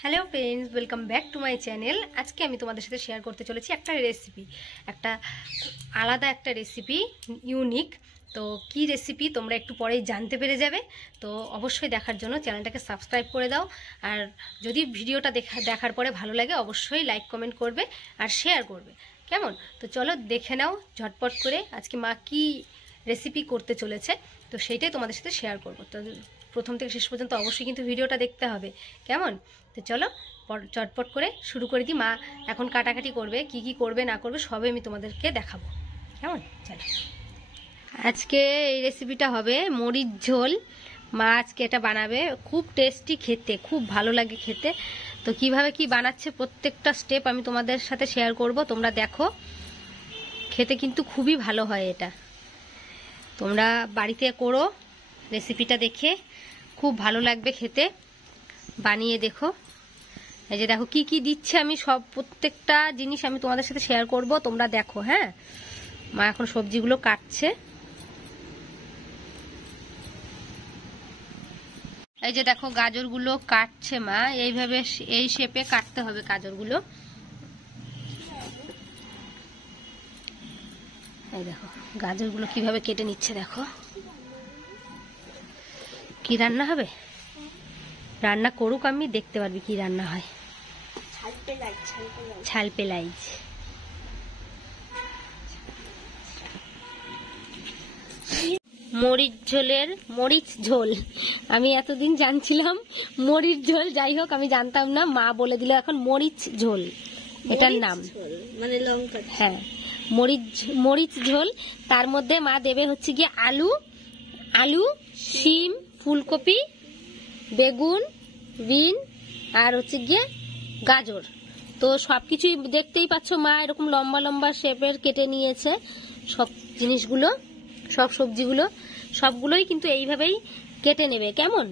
Hello friends, welcome back to my channel. আজকে আমি তোমাদের সাথে শেয়ার করতে চলেছি একটা রেসিপি, একটা আলাদা একটা রেসিপি, ইউনিক। তো কি রেসিপি তোমরা একটু পরেই জানতে পেরে যাবে। তো অবশ্যই দেখার জন্য চ্যানেলটাকে সাবস্ক্রাইব করে দাও। আর যদি ভিডিওটা দেখার পরে ভালো লাগে অবশ্যই লাইক কমেন্ট করবে আর শেয়ার করবে, কেমন? তো চলো দেখে নাও ঝটপট করে আজকে মা কি রেসিপি করতে চলেছে। তো সেইটাই তোমাদের সাথে শেয়ার করবো। তো প্রথম থেকে শেষ পর্যন্ত অবশ্যই কিন্তু ভিডিওটা দেখতে হবে, কেমন? তো চলো চটপট করে শুরু করে দিই। মা এখন কাটাকাটি করবে, কি কি করবে না করবে সবই আমি তোমাদেরকে দেখাবো, কেমন? চলো, আজকে এই রেসিপিটা হবে মরিচ ঝোল। মা আজকে এটা বানাবে, খুব টেস্টি খেতে, খুব ভালো লাগে খেতে। তো কিভাবে কি বানাচ্ছে প্রত্যেকটা স্টেপ আমি তোমাদের সাথে শেয়ার করব, তোমরা দেখো। খেতে কিন্তু খুবই ভালো হয় এটা, তোমরা বাড়িতে করো রেসিপিটা দেখে, খুব ভালো লাগবে খেতে, বানিয়ে দেখো। এই যে দেখো কি কি দিচ্ছে, আমি সব প্রত্যেকটা জিনিস আমি তোমাদের সাথে শেয়ার করব, তোমরা দেখো। হ্যাঁ, মা এখন সবজিগুলো কাটছে। এই যে দেখো গাজরগুলো কাটছে মা, এইভাবে এই শেপে কাটতে হবে গাজরগুলো। এই দেখো গাজরগুলো কিভাবে কেটে নিচ্ছে, দেখো। কি রান্না হবে, রান্না করুক, আমি দেখতে পারবি কি রান্না হয়। ছাল পেলাইজ। মরিচ ঝোলের মরিচ ঝোল, আমি এতদিন জানছিলাম মরিচ ঝোল, যাই হোক আমি জানতাম না, মা বলে দিল এখন মরিচ ঝোল এটার নাম, মানে লঙ্কা। হ্যাঁ, মরিচ ঝোল। তার মধ্যে মা দেবে হচ্ছে গিয়ে আলু, শিম, ফুলকপি, বেগুন, বিন, আর হচ্ছে গিয়ে গাজর। তো সবকিছুই দেখতেই পাচ্ছ মা এরকম লম্বা লম্বা শেপের কেটে নিয়েছে সব জিনিসগুলো, সব সবজিগুলো সবগুলোই কিন্তু এইভাবেই কেটে নেবে, কেমন?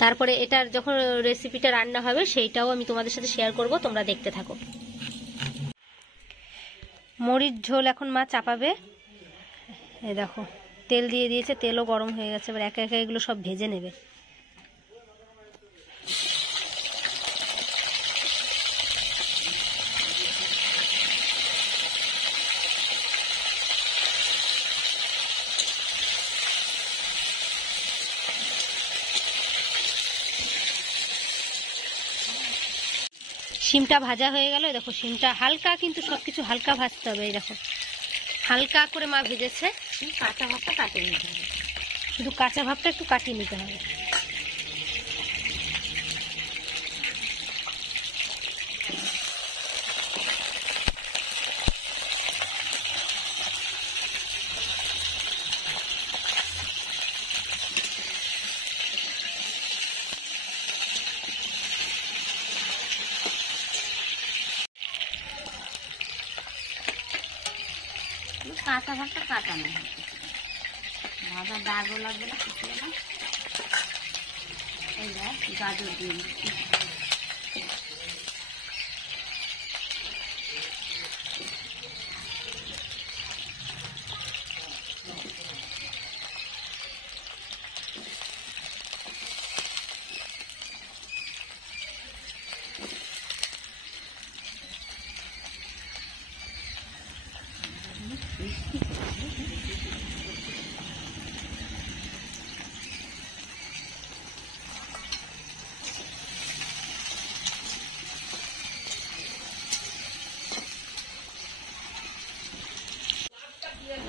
তারপরে এটার যখন রেসিপিটা রান্না হবে সেইটাও আমি তোমাদের সাথে শেয়ার করব, তোমরা দেখতে থাকো। মরিচ ঝোল এখন মা চাপাবে। এই দেখো তেল দিয়ে দিয়েছে, তেলও গরম হয়ে গেছে, এবার একে একে এগুলো সব ভেজে নেবে। শিমটা ভাজা হয়ে গেল, দেখো শিমটা হালকা, কিন্তু সবকিছু হালকা ভাজতে হবে। এই দেখো হালকা করে মা ভেজেছে, কাঁচা ভাবটা কাটিয়ে নিতে হবে, শুধু কাঁচা ভাবটা একটু কাটিয়ে নিতে হবে। কাঁচা ভাবটা কাটানো ভাজা দাগও লাগবে না, কিছু না। এই গাজর দিয়ে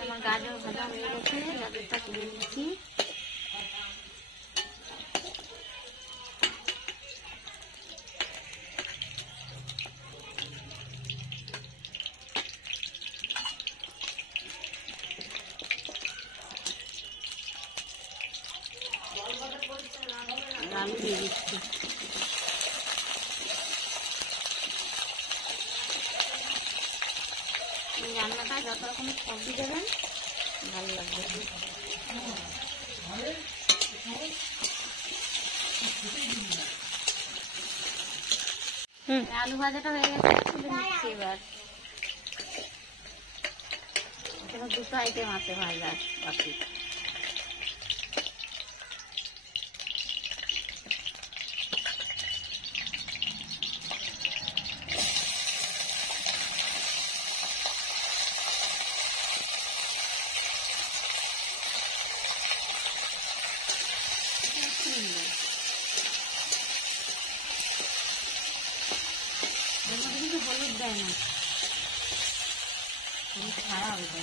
আমার গাজর ভাজা হয়ে গেছে, গাজরটা তুলে নিচ্ছি। আলু দিয়ে দিচ্ছি। রান্নাটা যত রকমের সবজি দেবেন ভালো লাগবে। আলু ভাজাটা হয়ে গেছে, তুলে নিচ্ছি। এবার দুটো আইটেম আছে ভাজা বাকি। যায় না, ছাড়া হবে তো।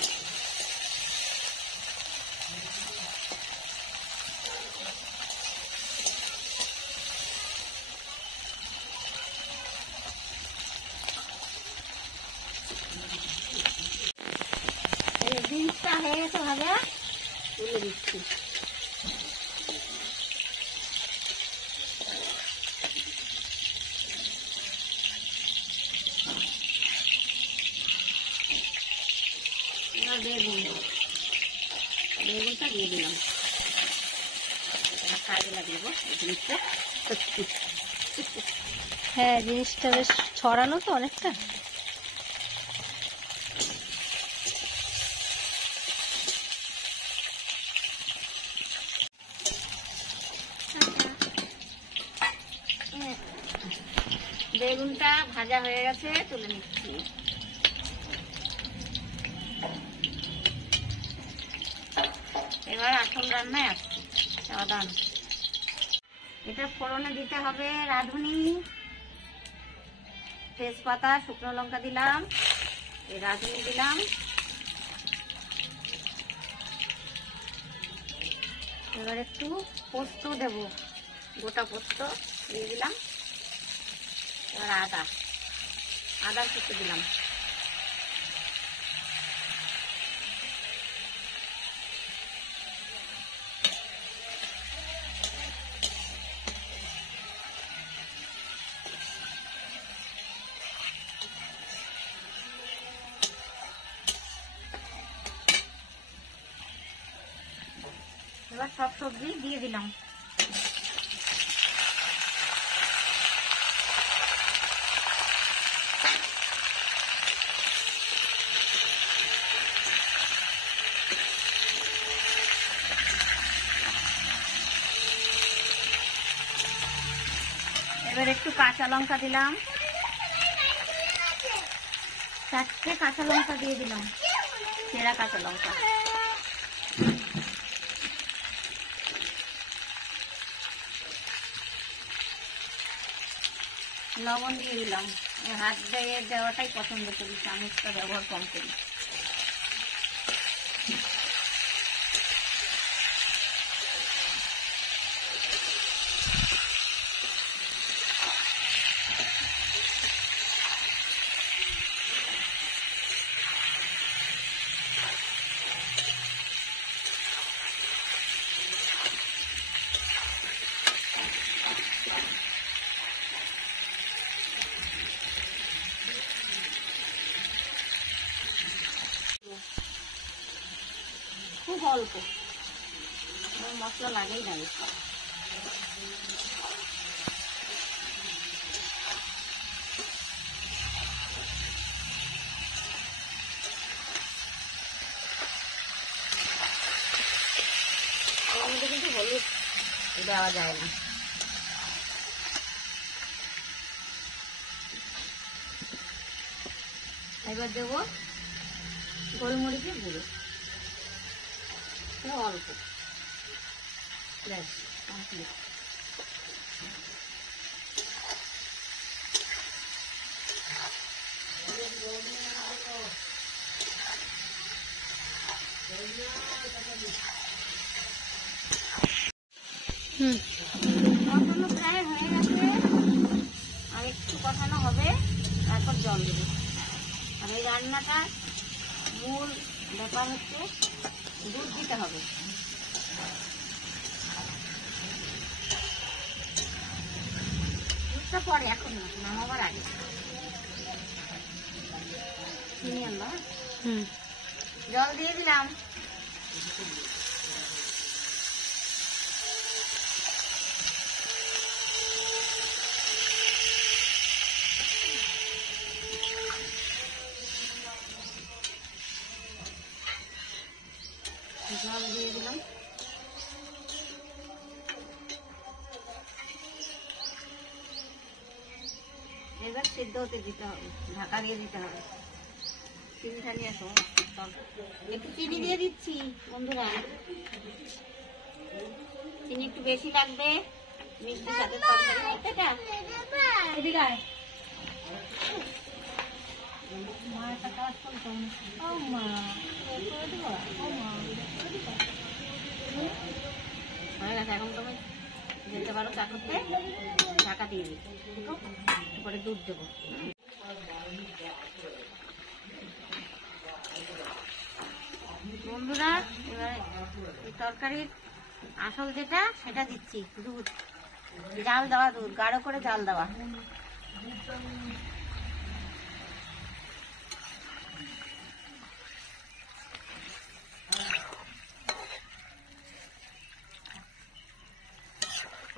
বিনসটা হয়ে গেছে ভাজা, তুলে দিচ্ছি। বেগুনটা দিয়ে দিলাম, কাজে লাগবে জিনিসটা। হ্যাঁ, জিনিসটা বেশ ছড়ানো তো অনেকটা। বেগুনটা ভাজা হয়ে গেছে, তুলে নিচ্ছি। এবার আসল রান্নায় আসছি, সাবধান। এটা ফোড়নে দিতে হবে রাঁধুনি, তেজপাতা, শুকনো লঙ্কা দিলাম, এই রাঁধুনি দিলাম, এবার একটু পোস্ত দেব, গোটা পোস্ত দিয়ে দিলাম। এবার আদা কুচি দিলাম। এবার সব সবজি দিয়ে দিলাম। এবার একটু কাঁচা লঙ্কা দিলাম, 4টে কাঁচা লঙ্কা দিয়ে দিলাম, চেরা কাঁচা লঙ্কা। লবণ দিয়ে দিলাম, হাত দিয়ে দেওয়াটাই পছন্দ করি, চামচটা ব্যবহার কম করি। খুব অল্প, মশলা লাগেই না বেশি। এর মধ্যে কিন্তু হলুদ দেওয়া যায় না। এবার দেবো গোলমরিচের গুঁড়ো, অল্প, ব্যাস কমপ্লিট। কষানো প্রায় হয়ে গেছে, আর একটু কষানো হবে, তারপর জল দেবে। আর এই রান্নাটার মূল ব্যাপার হচ্ছে দুধ দিতে হবে। দুধটা পরে, এখন না, নামাবার আগে চিনি আনলাম, জল দিয়ে দিলাম। জল দিয়ে দিলাম। এবার সিদ্ধ হতে দিতে হবে, ঢাকা দিয়ে দিতে হবে। চিনিটা নিয়ে আসো, একটু চিনি দিয়ে দিচ্ছি বন্ধুরা, চিনি একটু বেশি লাগবে মিষ্টির সাথে। তরকারি এদিকে মা একটা কাজ করতো, ও মা করে দিবা, ও মা হয়ে গেছে। এখন তুমি যেতে পারো চা করতে, ঢাকা দিয়ে দিই, পরে দুধ দেবো। বন্ধুরা, এবার এই তরকারির আসল যেটা সেটা দিচ্ছি, দুধ, জাল দেওয়া দুধ, গাঢ় করে জাল দেওয়া।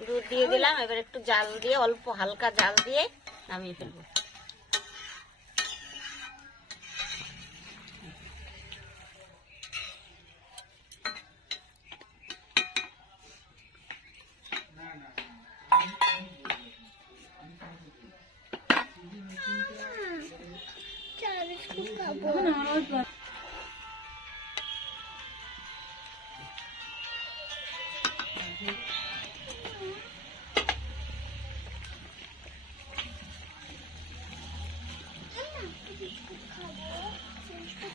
দুধ দিয়ে দিলাম, এবার একটু জাল দিয়ে, অল্প হালকা জাল দিয়ে নামিয়ে ফেলবো।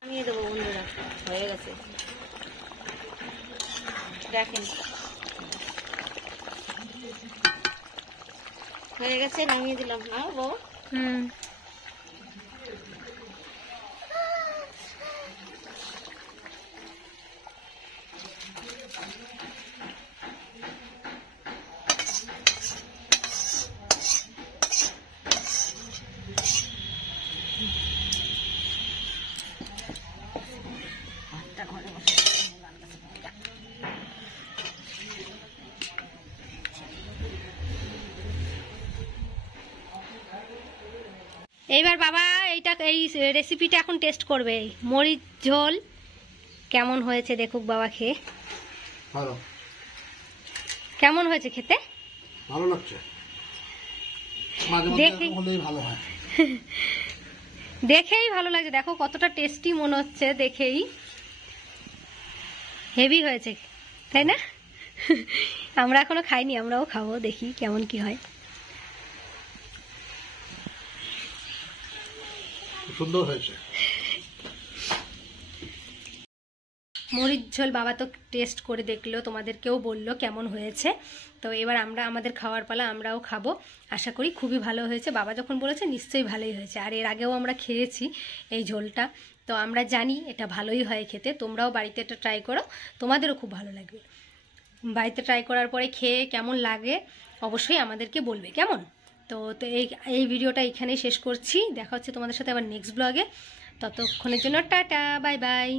নামিয়ে দেবো বন্ধুরা, হয়ে গেছে দেখেন, হয়ে গেছে, নামিয়ে দিলাম। নামাবো। এইবার বাবা এই রেসিপিটা এখন টেস্ট করবে। মরিচ ঝোল কেমন হয়েছে দেখুক বাবা খেয়ে। ভালো, কেমন হয়েছে খেতে? ভালো লাগছে, মাঝে মধ্যে এরকম হলেই ভালো হয়। দেখেই ভালো লাগছে, দেখো কতটা টেস্টি মনে হচ্ছে, দেখেই হেভি হয়েছে, তাই না? আমরা এখনো খাইনি, আমরাও খাবো, দেখি কেমন কি হয়। সুন্দর হয়েছে। মরিচ ঝোল বাবা তো টেস্ট করে দেখলো, তোমাদেরকেও বললো কেমন হয়েছে। তো এবার আমরা আমাদের খাওয়ার পালা, আমরাও খাবো। আশা করি খুবই ভালো হয়েছে, বাবা যখন বলেছে নিশ্চয়ই ভালোই হয়েছে। আর এর আগেও আমরা খেয়েছি এই ঝোলটা, তো আমরা জানি এটা ভালোই হয় খেতে। তোমরাও বাড়িতে এটা ট্রাই করো, তোমাদেরও খুব ভালো লাগবে। বাড়িতে ট্রাই করার পরে খেয়ে কেমন লাগে অবশ্যই আমাদেরকে বলবে, কেমন? তো এই ভিডিওটা এখানেই শেষ করছি। দেখা হচ্ছে তোমাদের সাথে আবার নেক্সট ব্লগে। ততক্ষণের জন্য টাটা, বাই বাই।